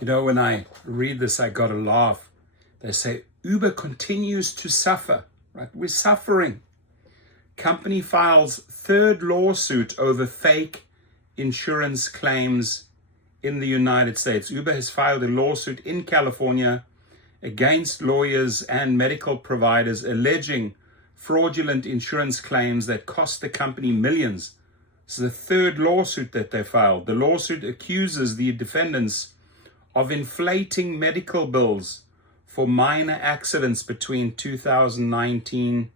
You know, when I read this, I got a laugh. They say, Uber continues to suffer, right? We're suffering. Company files third lawsuit over fake insurance claims in the United States. Uber has filed a lawsuit in California against lawyers and medical providers alleging fraudulent insurance claims that cost the company millions. This is the third lawsuit that they filed. The lawsuit accuses the defendants of inflating medical bills for minor accidents between 2019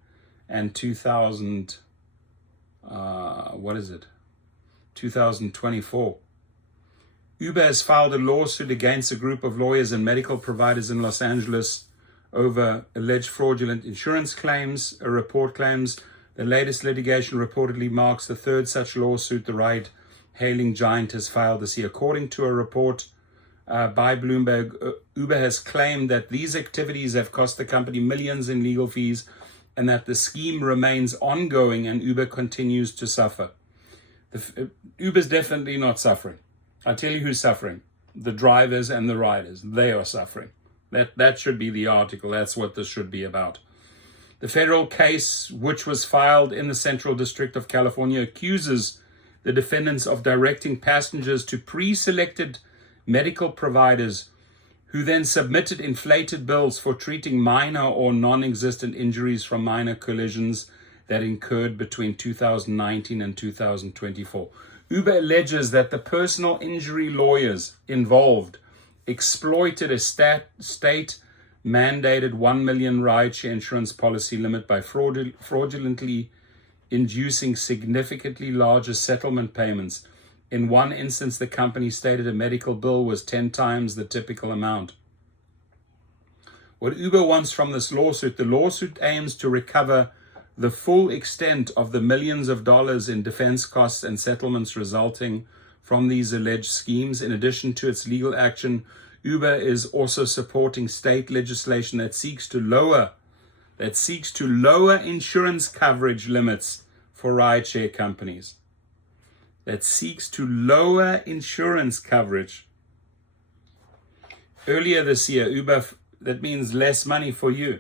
and 2024. Uber has filed a lawsuit against a group of lawyers and medical providers in Los Angeles over alleged fraudulent insurance claims. A report claims the latest litigation reportedly marks the third such lawsuit the ride-hailing giant has filed this year. According to a report by Bloomberg, Uber has claimed that these activities have cost the company millions in legal fees and that the scheme remains ongoing and Uber continues to suffer. Uber's definitely not suffering. I'll tell you who's suffering. The drivers and the riders. They are suffering. That should be the article. That's what this should be about. The federal case, which was filed in the Central District of California, accuses the defendants of directing passengers to pre-selected medical providers who then submitted inflated bills for treating minor or non-existent injuries from minor collisions that occurred between 2019 and 2024. Uber alleges that the personal injury lawyers involved exploited a state-mandated 1 million rideshare insurance policy limit by fraudulently inducing significantly larger settlement payments. In one instance, the company stated a medical bill was 10 times the typical amount. What Uber wants from this lawsuit, the lawsuit aims to recover the full extent of the millions of dollars in defense costs and settlements resulting from these alleged schemes. In addition to its legal action, Uber is also supporting state legislation that seeks to lower insurance coverage limits for rideshare companies. That seeks to lower insurance coverage. Earlier this year, that means less money for you.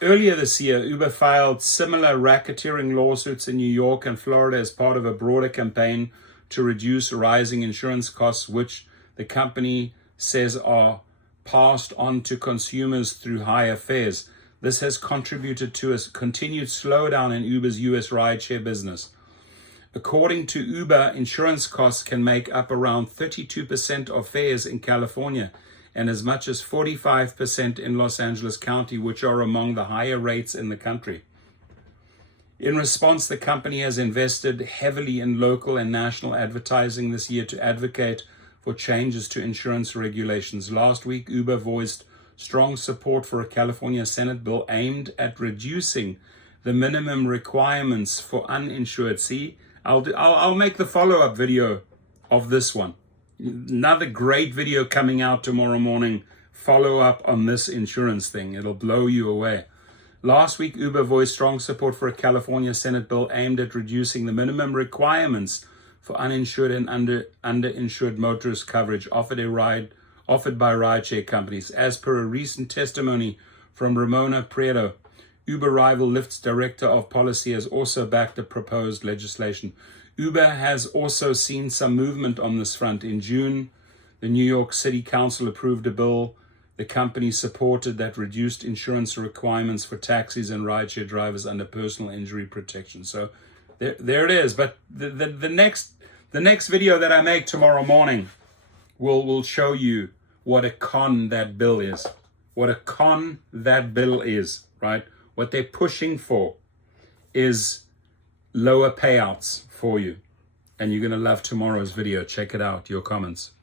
Earlier this year, Uber filed similar racketeering lawsuits in New York and Florida as part of a broader campaign to reduce rising insurance costs, which the company says are passed on to consumers through higher fares. This has contributed to a continued slowdown in Uber's US rideshare business. According to Uber, insurance costs can make up around 32% of fares in California and as much as 45% in Los Angeles County, which are among the higher rates in the country. In response, the company has invested heavily in local and national advertising this year to advocate for changes to insurance regulations. Last week, Uber voiced strong support for a California Senate bill aimed at reducing the minimum requirements for uninsured. See, I'll make the follow-up video of this one. Another great video coming out tomorrow morning. Follow up on this insurance thing. It'll blow you away. Last week, Uber voiced strong support for a California Senate bill aimed at reducing the minimum requirements for uninsured and underinsured motorist coverage offered by rideshare companies. As per a recent testimony from Ramona Prieto, Uber rival Lyft's director of policy has also backed the proposed legislation. Uber has also seen some movement on this front. In June, the New York City Council approved a bill the company supported that reduced insurance requirements for taxis and rideshare drivers under personal injury protection. So there it is. But the next video that I make tomorrow morning will show you what a con that bill is. What a con that bill is, right? What they're pushing for is lower payouts for you. And you're going to love tomorrow's video. Check it out. Your comments.